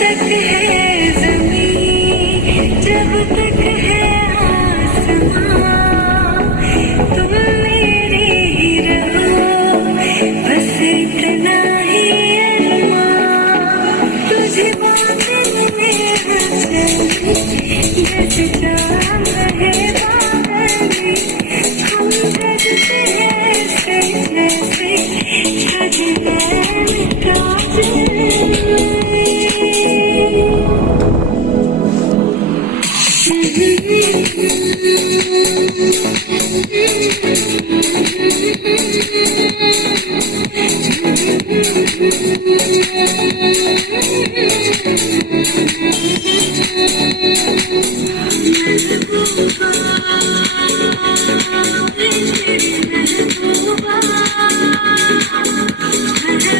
तक है ज़मीं, जब तक है आसमां, तुम मेरे ही रहो, बस इतना ही अरमान। तुझे बांधने में चली, जैसे चाँद है बादल, हम सजते ऐसे जैसे सजने में काजल।